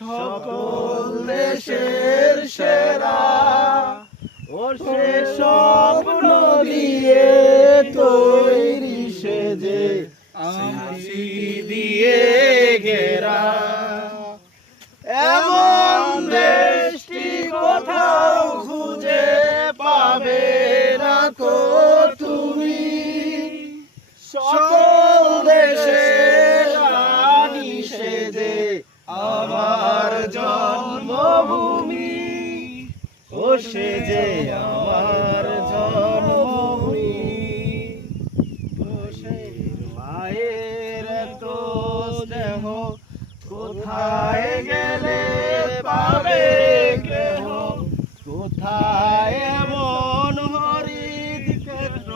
সকল দেশের সেরা ও সে স্বপ্ন দিয়ে তৈরি সে যে স্মৃতি দিয়ে ঘেরা এমন দেশটি কোথাও খুঁজে পাবে না তো তুমি সকল দেশের রানী সে যে আমার জন্মভূমি ও সে যে আমার জন্মভূমি ও সে মায়ের তো স্নেহ কোথায় গেলে পাবে কেহ কোথায় এমন হরিদ কেন্দ্র